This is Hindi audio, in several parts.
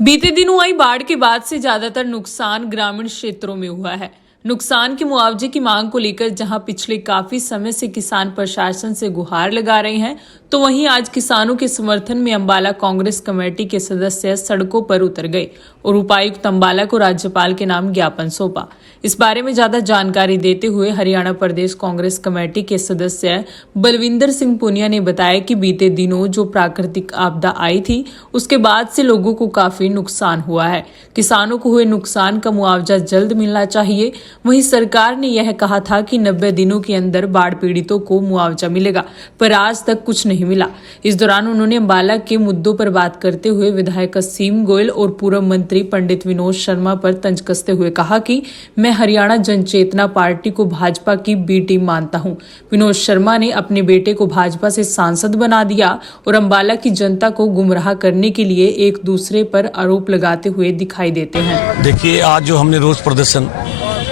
बीते दिनों आई बाढ़ के बाद से ज्यादातर नुकसान ग्रामीण क्षेत्रों में हुआ है। नुकसान के मुआवजे की मांग को लेकर जहां पिछले काफी समय से किसान प्रशासन से गुहार लगा रहे हैं, तो वहीं आज किसानों के समर्थन में अंबाला कांग्रेस कमेटी के सदस्य सड़कों पर उतर गए और उपायुक्त अंबाला को राज्यपाल के नाम ज्ञापन सौंपा। इस बारे में ज्यादा जानकारी देते हुए हरियाणा प्रदेश कांग्रेस कमेटी के सदस्य बलविंदर सिंह पुनिया ने बताया कि बीते दिनों जो प्राकृतिक आपदा आई थी, उसके बाद से लोगों को काफी नुकसान हुआ है। किसानों को हुए नुकसान का मुआवजा जल्द मिलना चाहिए। वहीं सरकार ने यह कहा था कि 90 दिनों के अंदर बाढ़ पीड़ितों को मुआवजा मिलेगा, पर आज तक कुछ नहीं मिला। इस दौरान उन्होंने अंबाला के मुद्दों पर बात करते हुए विधायक असीम गोयल और पूर्व मंत्री पंडित विनोद शर्मा पर तंज कसते हुए कहा कि मैं हरियाणा जनचेतना पार्टी को भाजपा की बी टीम मानता हूं। विनोद शर्मा ने अपने बेटे को भाजपा से सांसद बना दिया और अंबाला की जनता को गुमराह करने के लिए एक दूसरे पर आरोप लगाते हुए दिखाई देते हैं। देखिए, आज जो हमने रोज प्रदर्शन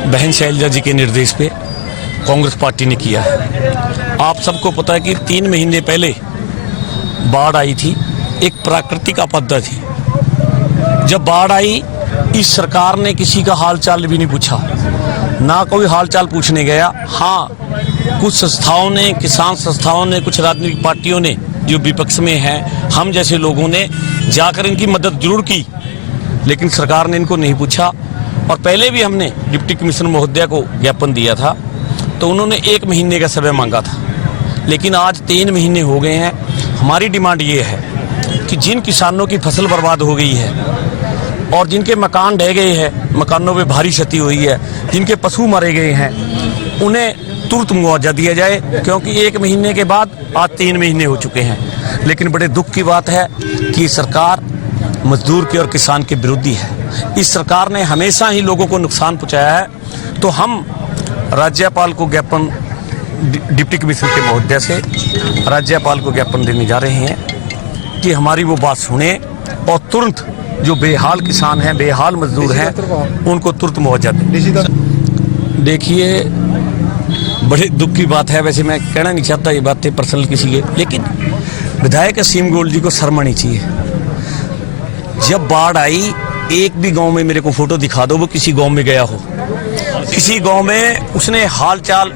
बहन शैलजा जी के निर्देश पे कांग्रेस पार्टी ने किया है। आप सबको पता है कि 3 महीने पहले बाढ़ आई थी, एक प्राकृतिक आपदा थी। जब बाढ़ आई, इस सरकार ने किसी का हालचाल भी नहीं पूछा, ना कोई हालचाल पूछने गया। हाँ, कुछ संस्थाओं ने, किसान संस्थाओं ने, कुछ राजनीतिक पार्टियों ने जो विपक्ष में हैं, हम जैसे लोगों ने जाकर इनकी मदद जरूर की, लेकिन सरकार ने इनको नहीं पूछा। और पहले भी हमने डिप्टी कमिश्नर महोदया को ज्ञापन दिया था, तो उन्होंने 1 महीने का समय मांगा था, लेकिन आज 3 महीने हो गए हैं। हमारी डिमांड ये है कि जिन किसानों की फसल बर्बाद हो गई है और जिनके मकान ढह गए हैं, मकानों पे भारी क्षति हुई है, जिनके पशु मारे गए हैं, उन्हें तुरंत मुआवजा दिया जाए, क्योंकि 1 महीने के बाद आज 3 महीने हो चुके हैं। लेकिन बड़े दुख की बात है कि सरकार मजदूर के और किसान के विरोधी है। इस सरकार ने हमेशा ही लोगों को नुकसान पहुंचाया है। तो हम राज्यपाल को ज्ञापन, डिप्टी कमिश्नर के महोदय से राज्यपाल को ज्ञापन देने जा रहे हैं कि हमारी वो बात सुने और तुरंत जो बेहाल किसान हैं, बेहाल मजदूर हैं, उनको तुरंत मुआवजा दें। देखिए, बड़े दुख की बात है। वैसे मैं कहना नहीं चाहता ये बातें पर्सनल किसी के, लेकिन विधायक असीम गोयल जी को शर्म आनी चाहिए। जब बाढ़ आई, एक भी गांव में मेरे को फोटो दिखा दो वो किसी गांव में गया हो, किसी गांव में उसने हालचाल,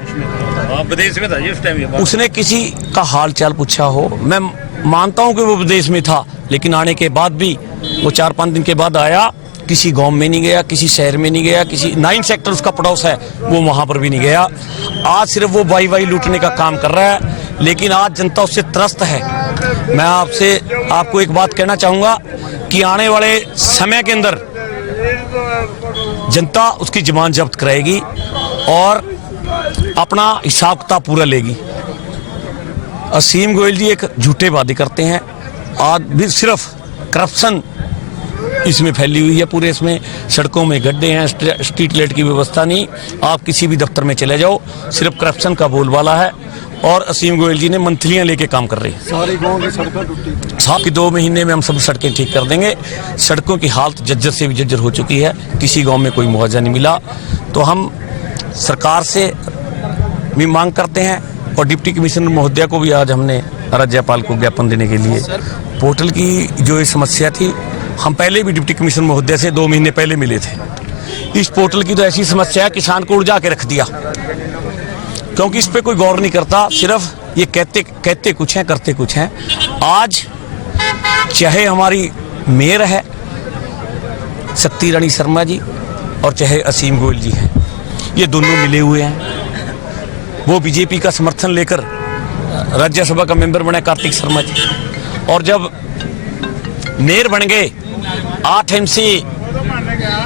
विदेश में था उस टाइम, उसने किसी का हालचाल पूछा हो। मैं मानता हूं कि वो विदेश में था, लेकिन आने के बाद भी वो 4-5 दिन के बाद आया, किसी गांव में नहीं गया, किसी शहर में नहीं गया, किसी 9 सेक्टर उसका पड़ोस है, वो वहां पर भी नहीं गया। आज सिर्फ वो वाई लूटने का काम कर रहा है, लेकिन आज जनता उससे त्रस्त है। मैं आपको एक बात कहना चाहूंगा कि आने वाले समय के अंदर जनता उसकी जमान जब्त कराएगी और अपना हिसाब किताब पूरा लेगी। असीम गोयल जी एक झूठे वादे करते हैं। आज भी सिर्फ करप्शन इसमें फैली हुई है पूरे। इसमें सड़कों में गड्ढे हैं, स्ट्रीट लाइट की व्यवस्था नहीं। आप किसी भी दफ्तर में चले जाओ, सिर्फ करप्शन का बोलबाला है। और असीम गोयल जी ने मंथलियां लेके काम कर रहे हैं। सारे गांव की सड़कें टूटी। साथ ही 2 महीने में हम सब सड़कें ठीक कर देंगे। सड़कों की हालत जर्जर से भी जर्जर हो चुकी है, किसी गांव में कोई मुआवजा नहीं मिला। तो हम सरकार से भी मांग करते हैं और डिप्टी कमिश्नर महोदया को भी आज हमने राज्यपाल को ज्ञापन देने के लिए, पोर्टल की जो ये समस्या थी, हम पहले भी डिप्टी कमिश्नर महोदया से 2 महीने पहले मिले थे। इस पोर्टल की तो ऐसी समस्या है, किसान को उलझा के रख दिया, क्योंकि इस पे कोई गौर नहीं करता। सिर्फ ये कहते कुछ हैं, करते कुछ हैं। आज चाहे हमारी मेयर है शक्ति रानी शर्मा जी और चाहे असीम गोयल जी हैं, ये दोनों मिले हुए हैं। वो बीजेपी का समर्थन लेकर राज्यसभा का मेंबर बने कार्तिक शर्मा जी, और जब मेयर बन गए 8 MC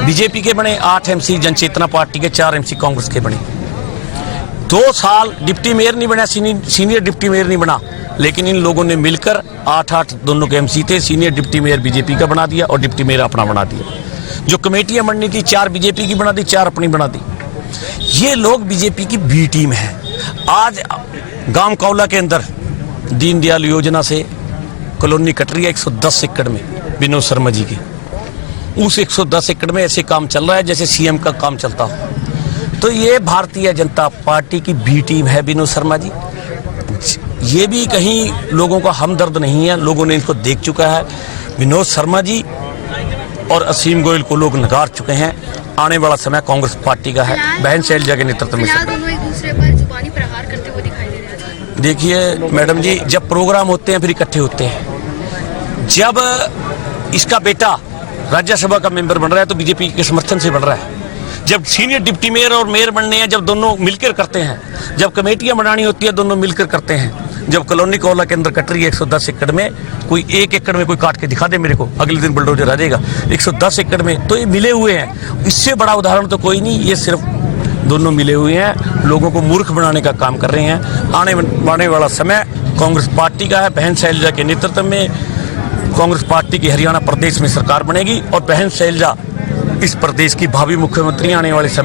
बीजेपी के बने, 8 MC जनचेतना पार्टी के, 4 MC कांग्रेस के बने। 2 साल डिप्टी मेयर नहीं बना, सीनियर डिप्टी मेयर नहीं बना, लेकिन इन लोगों ने मिलकर 8-8 दोनों के MC थे। सीनियर डिप्टी मेयर बीजेपी का बना दिया और डिप्टी मेयर अपना बना दिया। जो कमेटियां बननी थी, 4 बीजेपी की बना दी, 4 अपनी बना दी। ये लोग बीजेपी की बी टीम है। आज गांव कौला के अंदर दीनदयाल योजना से कॉलोनी कट रही है 110 एकड़ में, विनोद शर्मा जी की। उस 110 एकड़ में ऐसे काम चल रहा है जैसे CM का काम चलता हो। तो ये भारतीय जनता पार्टी की बी टीम है विनोद शर्मा जी। ये भी कहीं लोगों का हमदर्द नहीं है, लोगों ने इनको देख चुका है। विनोद शर्मा जी और असीम गोयल को लोग नकार चुके हैं। आने वाला समय कांग्रेस पार्टी का है, बहन शैलजा के नेतृत्व में। दोनों एक दूसरे पर जुबानी प्रहार करते हुए दिखाई दे रहे हैं। देखिए मैडम जी, जब प्रोग्राम होते हैं फिर इकट्ठे होते हैं। जब इसका बेटा राज्यसभा का मेंबर बन रहा है तो बीजेपी के समर्थन से बन रहा है। जब सीनियर डिप्टी मेयर और मेयर बनने हैं, जब दोनों मिलकर करते हैं, जब कमेटियां बनानी होती है दोनों मिलकर करते हैं। जब कॉलोनी कोला के अंदर कट रही है 110 एकड़ में, कोई 1 एकड़ में कोई काट के दिखा दे मेरे को, अगले दिन बुलडोजर आ जाएगा। 110 एकड़ में तो ये मिले हुए हैं, इससे बड़ा उदाहरण तो कोई नहीं। ये सिर्फ दोनों मिले हुए हैं, लोगों को मूर्ख बनाने का काम कर रहे हैं। आने वाला समय कांग्रेस पार्टी का है, बहन शैलजा के नेतृत्व में कांग्रेस पार्टी की हरियाणा प्रदेश में सरकार बनेगी और बहन शैलजा इस प्रदेश की भावी मुख्यमंत्री आने वाले समय